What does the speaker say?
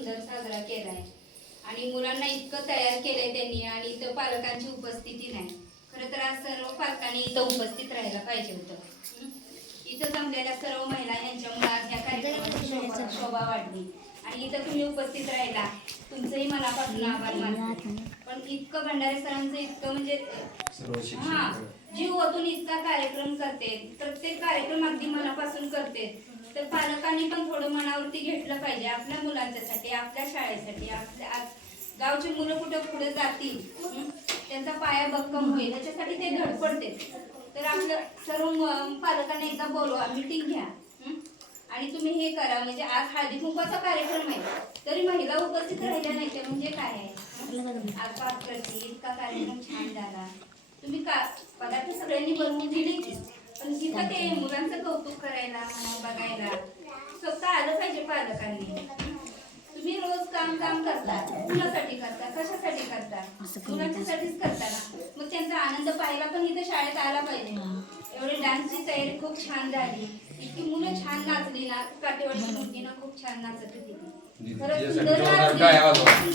सुंदर साजरा केलाय. आणि मुलांना इतकं तयार केलंय त्यांनी आणि इथं पालकांची उपस्थिती नाही. खरं तर आज सर्व पालकांनी इथं उपस्थित राहायला पाहिजे होतं? इथं जमलेल्या सर्व महिला यांच्यामुळे आज या कार्यक्रमाची शोभा शोभा वाढली. आणि इथं तुम्ही उपस्थित राहिला. तुमचंही मनापासून आभार मानते. पण इतकं भंडारे सरांचं इतकं म्हणजे हा जीव ओतून इतका कार्यक्रम करते. प्रत्येक कार्यक्रम अगदी मनापासून करते. तर पालकांनी पण थोडं मनावरती घेतलं पाहिजे आपल्या मुलांच्यासाठी आपल्या शाळेसाठी. आपल्या आप- गावची मुलं कुठं पुढे जातील त्यांचा पाया भक्कम होईल. त्याच्यासाठी ते धडपडते. तर आपलं सर्व म- पालकांना एकदा बोलवा मीटिंग घ्या आणि तुम्ही हे करा. म्हणजे आज हळदी कुंकवाचा कार्यक्रम आहे. तरी महिला उपस्थित राहिल्या नाही त्या म्हणजे काय आहे? आज पाच करते इतका कार्यक्रम छान झाला. तुम्ही का पदार्थ सगळ्यांनी बनवून दिले पण तिथं ते मुलांचं कौतुक करायला बघायला. स्वतः आलं पाहिजे पालकांनी. तुम्ही रोज काम काम करता. कुणासाठी करता? कशासाठी करता? मुलांच्यासाठीच करता ना. मग त्यांचा आनंद पाहायला पण इथं शाळेत आला पाहिजे. एवढी डान्सची तयारी खूप छान झाली. इतकी मुलं छान नाचली ना. काटेवाडची मुलगी ना खूप छान नाचत होती खरंच सुंदर नाचली.